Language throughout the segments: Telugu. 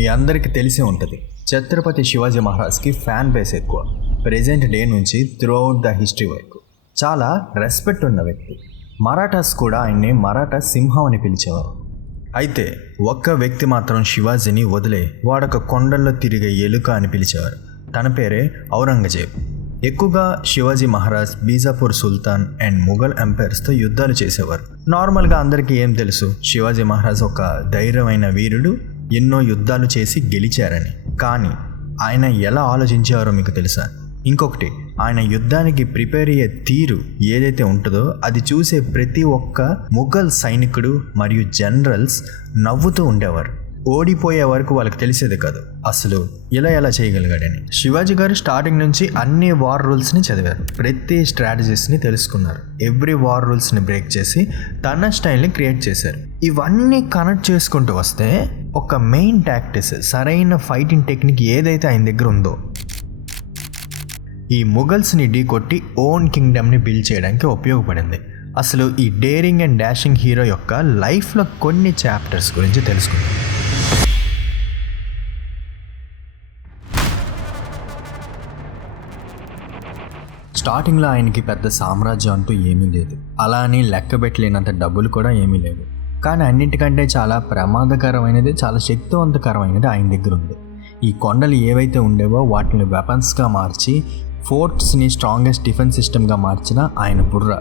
మీ అందరికీ తెలిసే ఉంటుంది, ఛత్రపతి శివాజీ మహారాజ్కి ఫ్యాన్ బేస్ ఎక్కువ. ప్రెజెంట్ డే నుంచి త్రూఅవుట్ ద హిస్టరీ వరకు చాలా రెస్పెక్ట్ ఉన్న వ్యక్తి. మరాఠాస్ కూడా ఆయన్ని మరాఠా సింహం అని పిలిచేవారు. అయితే ఒక్క వ్యక్తి మాత్రం శివాజీని వదిలే వాడొక కొండల్లో తిరిగే ఎలుక అని పిలిచేవారు. తన పేరే ఔరంగజేబ్. ఎక్కువగా శివాజీ మహారాజ్ బీజాపూర్ సుల్తాన్ అండ్ ముఘల్ ఎంపైర్స్తో యుద్ధాలు చేసేవారు. నార్మల్గా అందరికీ ఏం తెలుసు, శివాజీ మహారాజ్ ఒక ధైర్యమైన వీరుడు, ఎన్నో యుద్ధాలు చేసి గెలిచారని. కానీ ఆయన ఎలా ఆలోచించారో మీకు తెలుసా? ఇంకొకటి, ఆయన యుద్ధానికి ప్రిపేర్ అయ్యే తీరు ఏదైతే ఉంటుందో అది చూసే ప్రతి ఒక్క ముఘల్ సైనికుడు మరియు జనరల్స్ నవ్వుతూ ఉండేవారు. ఓడిపోయే వరకు వాళ్ళకి తెలిసేది కాదు అసలు ఎలా చేయగలిగాడని. శివాజీ గారు స్టార్టింగ్ నుంచి అన్ని వార్ రూల్స్ని చదివారు, ప్రతి స్ట్రాటజీస్ని తెలుసుకున్నారు, ఎవ్రీ వార్ రూల్స్ని బ్రేక్ చేసి తన స్టైల్ని క్రియేట్ చేశారు. ఇవన్నీ కనెక్ట్ చేసుకుంటూ వస్తే ఒక మెయిన్ టాక్టిక్స్, సరైన ఫైటింగ్ టెక్నిక్ ఏదైతే ఆయన దగ్గర ఉందో, ఈ ముఘల్స్ని ఢీ కొట్టి ఓన్ కింగ్డమ్ని బిల్డ్ చేయడానికి ఉపయోగపడింది. అసలు ఈ డేరింగ్ అండ్ డాషింగ్ హీరో యొక్క లైఫ్లో కొన్ని చాప్టర్స్ గురించి తెలుసుకుందాం. స్టార్టింగ్లో ఆయనకి పెద్ద సామ్రాజ్యం అంటూ ఏమీ లేదు, అలా అని లెక్కబెట్టలేనంత డబ్బులు కూడా ఏమీ లేవు. కానీ అన్నిటికంటే చాలా ప్రమాదకరమైనది, చాలా శక్తివంతకరమైనది ఆయన దగ్గర ఉంది. ఈ కొండలు ఏవైతే ఉండేవో వాటిని వెపన్స్గా మార్చి ఫోర్ట్స్ని స్ట్రాంగెస్ట్ డిఫెన్స్ సిస్టమ్గా మార్చిన ఆయన బుర్ర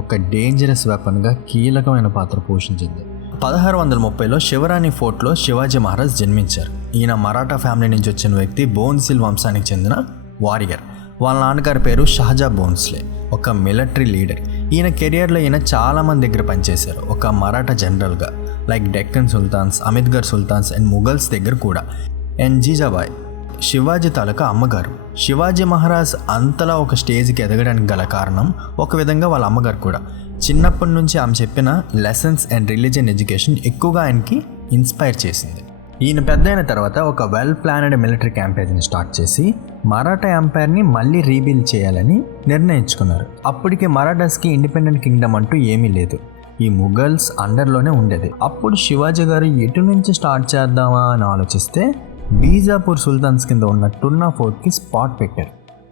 ఒక డేంజరస్ వెపన్గా కీలకమైన పాత్ర పోషించింది. 1630లో శివరాణి ఫోర్ట్లో శివాజీ మహారాజ్ జన్మించారు. ఈయన మరాఠా ఫ్యామిలీ నుంచి వచ్చిన వ్యక్తి, బోన్సిల్ వంశానికి చెందిన వారియర్. వాళ్ళ నాన్నగారి పేరు షాజా బోన్స్లే, ఒక మిలిటరీ లీడర్. ఈయన కెరియర్లో ఈయన చాలామంది దగ్గర పనిచేశారు, ఒక మరాఠా జనరల్గా, లైక్ డెక్కన్ సుల్తాన్స్, అమిత్గర్ సుల్తాన్స్ అండ్ ముఘల్స్ దగ్గర కూడా. అండ్ జీజాబాయ్ శివాజీ తాలూకా అమ్మగారు. శివాజీ మహారాజ్ అంతలా ఒక స్టేజ్కి ఎదగడానికి గల కారణం ఒక విధంగా వాళ్ళ అమ్మగారు కూడా. చిన్నప్పటి నుంచి ఆమె చెప్పిన లెసన్స్ అండ్ రిలీజియన్ ఎడ్యుకేషన్ ఎక్కువగా ఆయనకి ఇన్స్పైర్ చేసింది. ఈయన పెద్ద అయిన తర్వాత ఒక well planned military campaign start చేసి మరాఠా ఎంపైర్ని మళ్ళీ రీబిల్డ్ చేయాలని నిర్ణయించుకున్నారు. అప్పటికి మరాఠాస్కి ఇండిపెండెంట్ కింగ్డమ్ అంటూ ఏమీ లేదు, ఈ ముఘల్స్ అండర్లోనే ఉండేది. అప్పుడు శివాజీ గారు ఎటు నుంచి స్టార్ట్ చేద్దామా అని ఆలోచిస్తే బీజాపూర్ సుల్తాన్స్ కింద ఉన్న టున్నా ఫోర్ట్కి స్పాట్ పెట్టారు.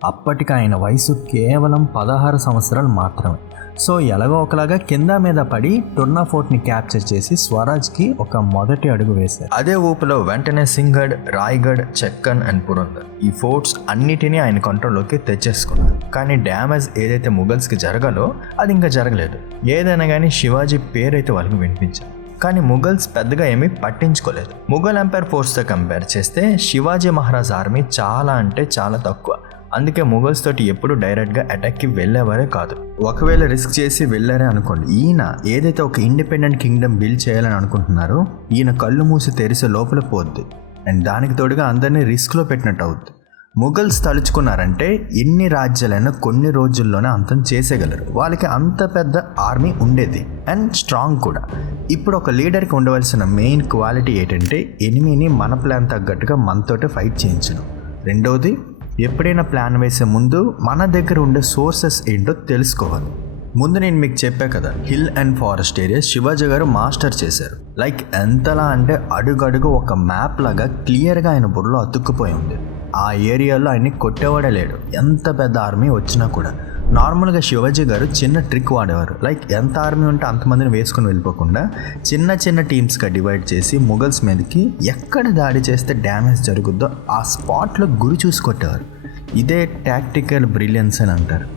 అప్పటికి ఆయన వయసు కేవలం 16 సంవత్సరాలు మాత్రమే. సో ఎలాగో ఒకలాగా కింద మీద పడి టున్నా ఫోర్ట్ని క్యాప్చర్ చేసి స్వరాజ్కి ఒక మొదటి అడుగు వేశారు. అదే ఊపులో వెంటనే సింగఢ్, రాయ్గఢ్, చెక్కన్ అండ్ పురందర్ ఈ ఫోర్ట్స్ అన్నిటినీ ఆయన కంట్రోల్లోకి తెచ్చేసుకున్నారు. కానీ డ్యామేజ్ ఏదైతే ముఘల్స్కి జరగాలో అది ఇంకా జరగలేదు. ఏదైనా కానీ శివాజీ పేరైతే వాళ్ళకి వినిపించారు. కానీ ముఘల్స్ పెద్దగా ఏమీ పట్టించుకోలేదు. ముఘల్ ఎంపైర్ ఫోర్స్తో కంపేర్ చేస్తే శివాజీ మహారాజ్ ఆర్మీ చాలా అంటే చాలా తక్కువ. అందుకే ముఘల్స్ తోటి ఎప్పుడు డైరెక్ట్గా అటాక్కి వెళ్ళేవారే కాదు. ఒకవేళ రిస్క్ చేసి వెళ్ళారే అనుకోండి, ఈయన ఏదైతే ఒక ఇండిపెండెంట్ కింగ్డమ్ బిల్డ్ చేయాలని అనుకుంటున్నారో ఈయన కళ్ళు మూసి తెరిసే లోపల పోద్ది. అండ్ దానికి తోడుగా అందరినీ రిస్క్లో పెట్టినట్టు అవుద్ది. ముఘల్స్ తలుచుకున్నారంటే ఎన్ని రాజ్యాలైనా కొన్ని రోజుల్లోనే అంతం చేసేయగలరు. వాళ్ళకి అంత పెద్ద ఆర్మీ ఉండేది అండ్ స్ట్రాంగ్ కూడా. ఇప్పుడు ఒక లీడర్కి ఉండవలసిన మెయిన్ క్వాలిటీ ఏంటంటే ఎనిమీని మన ప్లాన్ తగ్గట్టుగా మనతోటే ఫైట్ చేయించడం. రెండవది, ఎప్పుడైనా ప్లాన్ వేసే ముందు మన దగ్గర ఉండే సోర్సెస్ ఏంటో తెలుసుకోవాలి. ముందు నేను మీకు చెప్పా కదా, hill and forest areas Shivaji గారు మాస్టర్ చేశారు. లైక్ ఎంతలా అంటే అడుగడుగు ఒక మ్యాప్ లాగా క్లియర్గా ఆయన బుర్రలో అతుక్కుపోయి ఉంది. ఆ ఏరియాలో ఆయన్ని కొట్టేవాడే లేడు, ఎంత పెద్ద ఆర్మీ వచ్చినా కూడా. నార్మల్గా శివాజీ గారు చిన్న ట్రిక్ వాడేవారు. లైక్ ఎంత ఆర్మీ ఉంటే అంతమందిని వేసుకుని వెళ్ళిపోకుండా చిన్న చిన్న టీమ్స్గా డివైడ్ చేసి ముఘల్స్ మీదకి ఎక్కడ దాడి చేస్తే డ్యామేజ్ జరుగుద్దో ఆ స్పాట్లో గురి చూసి కొట్టేవారు. ఇదే టాక్టికల్ బ్రిలియన్స్ అని అంటారు.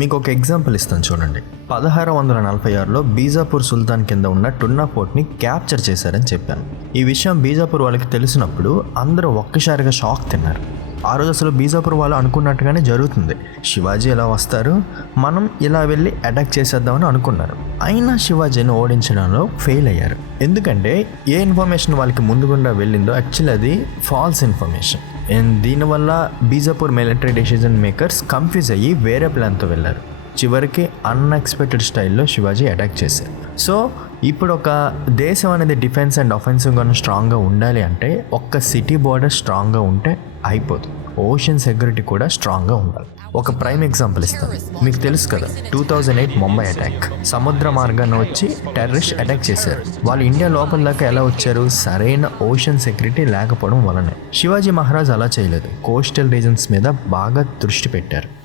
మీకు ఒక ఎగ్జాంపుల్ ఇస్తాను చూడండి. 1646లో బీజాపూర్ సుల్తాన్ కింద ఉన్న టున్నా ఫోర్ట్ని క్యాప్చర్ చేశారని చెప్పాను. ఈ విషయం బీజాపూర్ వాళ్ళకి తెలిసినప్పుడు అందరూ ఒక్కసారిగా షాక్ తిన్నారు. ఆ రోజు అసలు బీజాపూర్ వాళ్ళు అనుకున్నట్టుగానే జరుగుతుంది. శివాజీ ఎలా వస్తారు, మనం ఇలా వెళ్ళి అటాక్ చేసేద్దామని అనుకున్నారు. అయినా శివాజీని ఓడించడంలో ఫెయిల్ అయ్యారు. ఎందుకంటే ఏ ఇన్ఫర్మేషన్ వాళ్ళకి ముందుగుండా వెళ్ళిందో యాక్చువల్లీ అది ఫాల్స్ ఇన్ఫర్మేషన్. అండ్ దీనివల్ల Bijapur military decision makers confuse అయ్యి వేరే ప్లాన్తో వెళ్ళారు. చివరికి అన్ఎక్స్పెక్టెడ్ స్టైల్లో శివాజీ అటాక్ చేశారు. సో ఇప్పుడు ఒక దేశం అనేది డిఫెన్స్ అండ్ ఆఫెన్సివ్గా స్ట్రాంగ్గా ఉండాలి అంటే ఒక్క సిటీ బోర్డర్ స్ట్రాంగ్గా ఉంటే అయిపోదు, ఓషన్ సెక్యూరిటీ కూడా స్ట్రాంగ్గా ఉండాలి. ఒక ప్రైమ్ ఎగ్జాంపుల్ ఇస్తాను. మీకు తెలుసు కదా 2008 ముంబై అటాక్. సముద్ర మార్గాన వచ్చి టెర్రరిస్ట్ అటాక్ చేశారు. వాళ్ళు ఇండియా లోపల దాకా ఎలా వచ్చారు? సరైన ఓషన్ సెక్యూరిటీ లేకపోవడం వలనే. శివాజీ మహారాజ్ అలా చేయలేదు. కోస్టల్ రీజన్స్ మీద బాగా దృష్టి పెట్టారు.